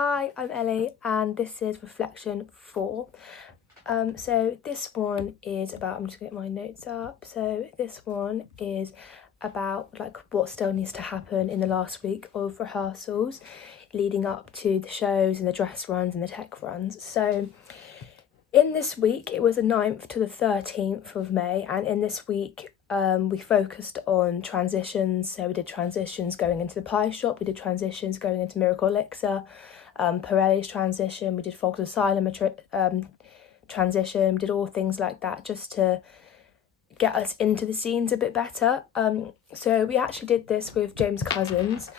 Hi, I'm Ellie and this is Reflection 4. So this one is about, I'm just getting my notes up. So this one is about like what still needs to happen in the last week of rehearsals leading up to the shows and the dress runs and the tech runs. So in this week, it was the 9th to the 13th of May, and in this week we focused on transitions. So we did transitions going into the pie shop, we did transitions going into Miracle Elixir, Pirelli's transition, we did Fog's Asylum transition, we did all things like that just to get us into the scenes a bit better. So we actually did this with James Cousins,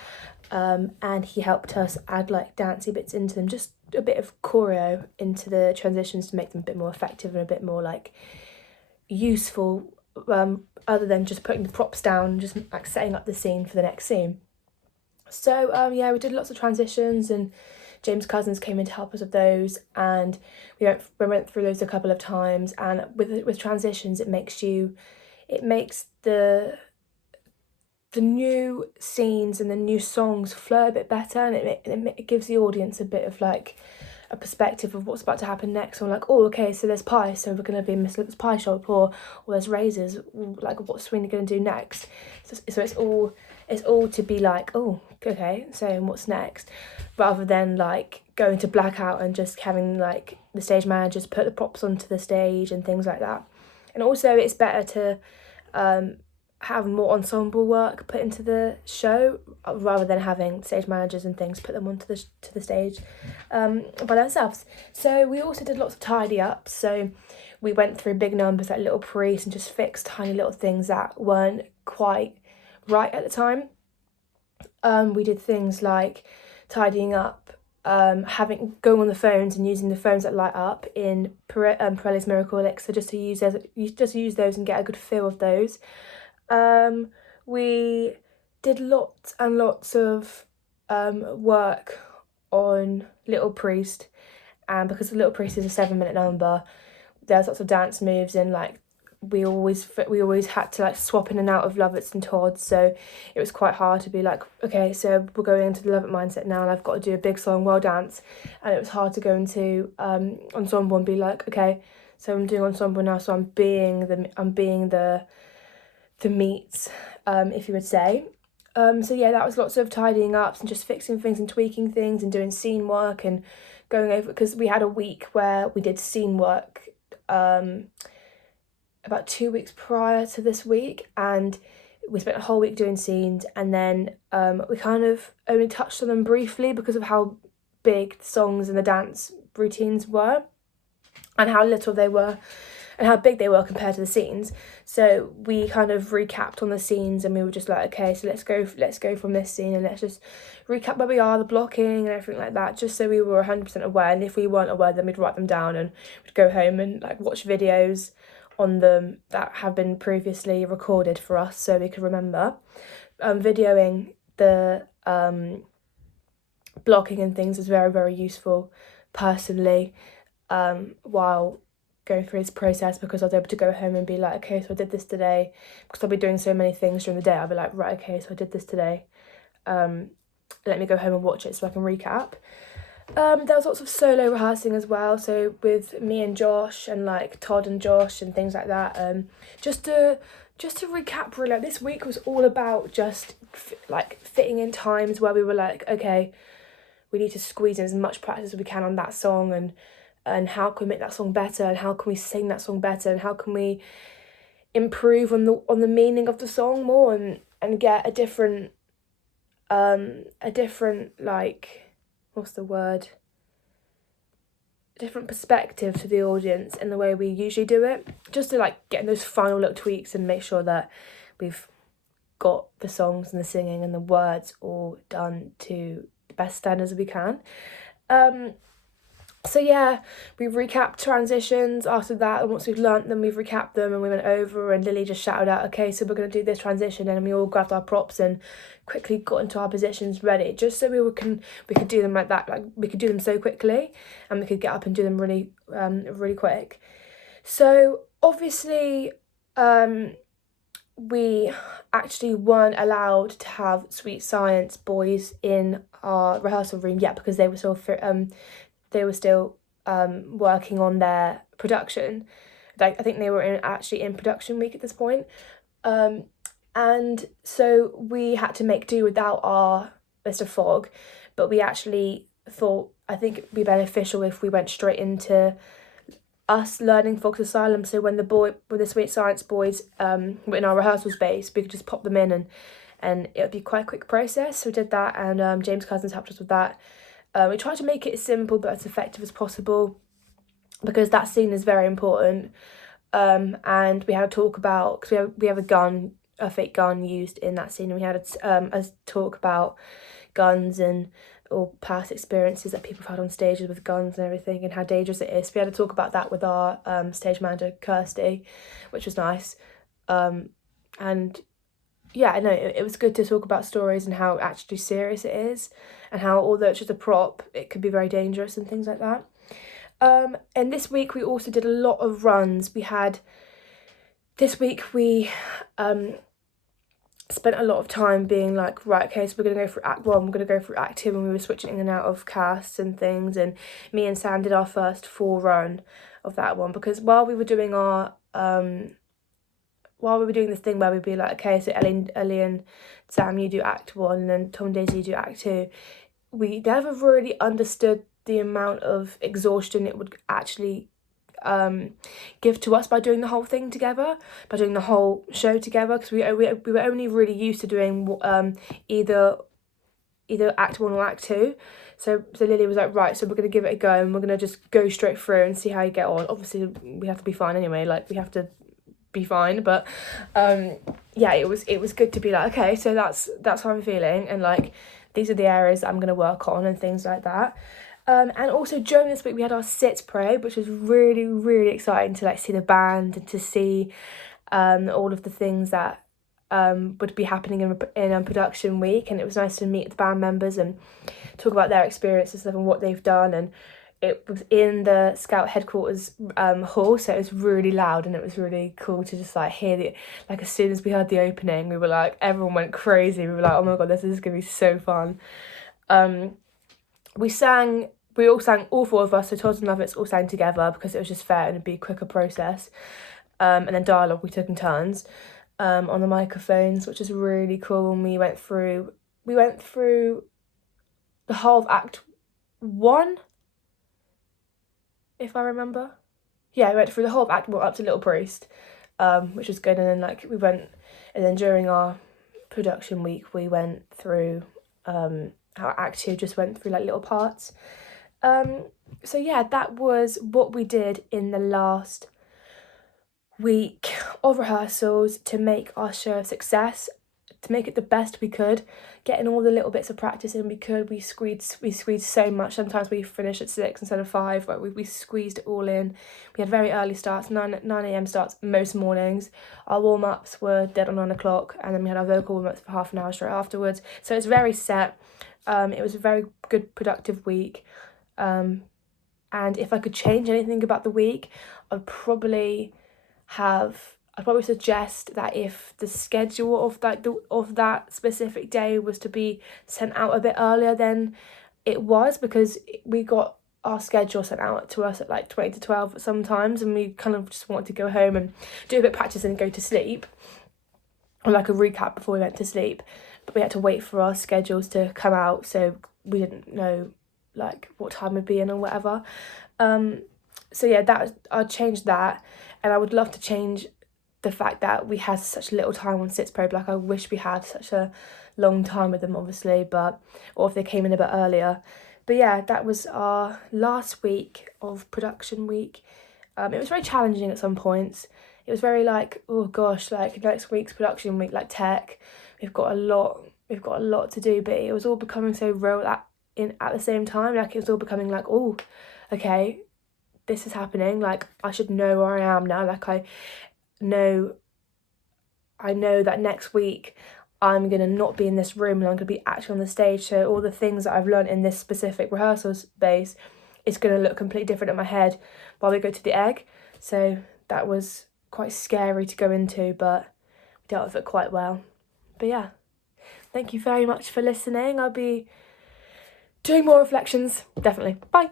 and he helped us add like dancey bits into them, just a bit of choreo into the transitions to make them a bit more effective and a bit more like useful, other than just putting the props down, just like setting up the scene for the next scene. So yeah, we did lots of transitions and James Cousins came in to help us with those, and we went through those a couple of times. And with transitions, it makes the new scenes and the new songs flow a bit better, and it gives the audience a bit of like a perspective of what's about to happen next. So I'm like, oh, okay, so there's pie, so we're going to be in Miss Lipp's pie shop, or there's razors, like what's Sweeney going to do next? So it's all to be like, oh, okay, so what's next, rather than like going to blackout and just having like the stage managers put the props onto the stage and things like that. And also it's better to have more ensemble work put into the show, rather than having stage managers and things put them onto the stage by themselves. So we also did lots of tidy ups. So we went through big numbers like Little Priest and just fixed tiny little things that weren't quite right at the time. We did things like tidying up, having going on the phones and using the phones that light up in Pirelli's Miracle Elixir, just to use those and get a good feel of those. We did lots and lots of work on Little Priest, and because the Little Priest is a 7-minute number, there's lots of dance moves, and like we always had to like swap in and out of Lovett's and Todd's, so it was quite hard to be like, okay, so we're going into the Lovett mindset now and I've got to do a big song well dance, and it was hard to go into ensemble and be like, okay, so I'm doing ensemble now, so I'm being the meets, if you would say. So yeah, that was lots of tidying up and just fixing things and tweaking things and doing scene work and going over, because we had a week where we did scene work about 2 weeks prior to this week, and we spent a whole week doing scenes, and then we kind of only touched on them briefly because of how big the songs and the dance routines were and how little they were and how big they were compared to the scenes. So we kind of recapped on the scenes, and we were just like, okay, so let's go from this scene and let's just recap where we are, the blocking and everything like that, just so we were 100% aware. And if we weren't aware, then we'd write them down and we'd go home and like watch videos on them that have been previously recorded for us so we could remember. Videoing the blocking and things is very, very useful personally, while going through this process, because I was able to go home and be like, okay, so I did this today, because I'll be doing so many things during the day. I'll be like, right, okay, so I did this today, let me go home and watch it so I can recap. There was lots of solo rehearsing as well, so with me and Josh and like Todd and Josh and things like that, just to recap, really, like this week was all about just like fitting in times where we were like, okay, we need to squeeze in as much practice as we can on that song, and how can we make that song better, and how can we sing that song better, and how can we improve on the meaning of the song more, and get a different like, what's the word, different perspective to the audience in the way we usually do it, just to like get those final little tweaks and make sure that we've got the songs and the singing and the words all done to the best standards we can. So yeah, we recapped transitions after that, and once we've learnt them, we've recapped them, and we went over, and Lily just shouted out, okay, so we're going to do this transition, and we all grabbed our props and quickly got into our positions ready, just so we could do them like that, like we could do them so quickly, and we could get up and do them really really quick. So obviously we actually weren't allowed to have Sweet Science boys in our rehearsal room yet because they were still working on their production. Like I think they were actually in production week at this point. And so we had to make do without our Mr. Fogg, but we actually thought I think it'd be beneficial if we went straight into us learning Fogg's Asylum. So when the Sweet Science boys were in our rehearsal space, we could just pop them in and it would be quite a quick process. So we did that, and James Cousins helped us with that. We tried to make it simple but as effective as possible because that scene is very important. And we had a talk about, because we have a fake gun used in that scene, and we had a talk about guns and or past experiences that people have had on stages with guns and everything and how dangerous it is. So we had to talk about that with our stage manager Kirsty, which was nice. And yeah, I know it was good to talk about stories and how actually serious it is, and how although it's just a prop, it could be very dangerous and things like that. And this week we also did a lot of runs. This week we spent a lot of time being like, right, okay, so we're going to go through Act 1, we're going to go through Act 2, and we were switching in and out of casts and things, and me and Sam did our first full run of that one, because while we were doing this thing where we'd be like, okay, so Ellie and Sam, you do Act 1, and then Tom and Daisy, you do Act 2, we never really understood the amount of exhaustion it would actually give to us by doing the whole thing together, by doing the whole show together, because we were only really used to doing either Act 1 or Act 2. So Lily was like, right, so we're going to give it a go and we're going to just go straight through and see how you get on. Obviously we have to be fine anyway, like we have to be fine, but yeah, it was good to be like, okay, so that's how I'm feeling, and like these are the areas that I'm going to work on and things like that. And also during this week we had our Sits Parade, which was really, really exciting to like see the band and to see all of the things that would be happening in production week, and it was nice to meet the band members and talk about their experiences and what they've done. And it was in the Scout headquarters hall, so it was really loud, and it was really cool to just like hear like as soon as we heard the opening, we were like, everyone went crazy. We were like, oh my god, this is gonna be so fun. All four of us, so Todd and Lovitz all sang together because it was just fair and it'd be a quicker process. And then dialogue we took in turns on the microphones, which is really cool. And we went through the whole of Act 1, if I remember. Yeah, we went through the whole of Act 1 up to Little Priest, which was good. And then during our production week we went through how Act 2 just went through like little parts. So yeah, that was what we did in the last week of rehearsals to make our show a success, to make it the best we could, getting all the little bits of practice in we could. We squeezed so much. Sometimes we finished at 6 instead of 5, but we squeezed it all in. We had very early starts, 9 a.m. starts most mornings. Our warm-ups were dead on 9 o'clock, and then we had our vocal warm-ups for half an hour straight afterwards. So it's very set. It was a very good, productive week. And if I could change anything about the week, I'd probably suggest that if the schedule of that specific day was to be sent out a bit earlier than it was, because we got our schedule sent out to us at like 20 to 12 sometimes, and we kind of just wanted to go home and do a bit of practice and go to sleep, or like a recap before we went to sleep. But we had to wait for our schedules to come out, so we didn't know like what time would be in or whatever. So yeah, I'd change that, and I would love to change the fact that we had such little time on Sits Probe. Like I wish we had such a long time with them, obviously, or if they came in a bit earlier. But yeah, that was our last week of production week. It was very challenging at some points. It was very like, oh gosh, like next week's production week, like tech, we've got a lot to do, but it was all becoming so real at the same time. Like it was all becoming like, oh, okay, this is happening. Like I should know where I am now. Like I know that next week I'm gonna not be in this room and I'm gonna be actually on the stage. So all the things that I've learned in this specific rehearsal space, it's gonna look completely different in my head while we go to the egg. So that was quite scary to go into, but dealt with it quite well. But yeah, thank you very much for listening. I'll be doing more reflections, definitely. Bye.